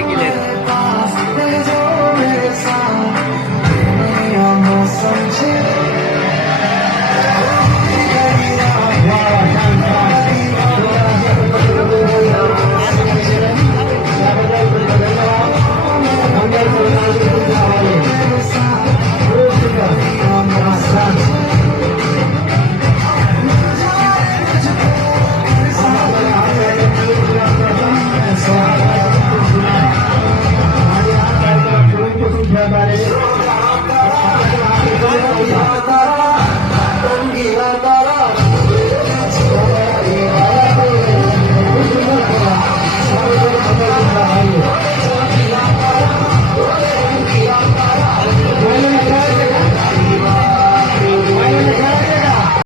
Thank you. memory.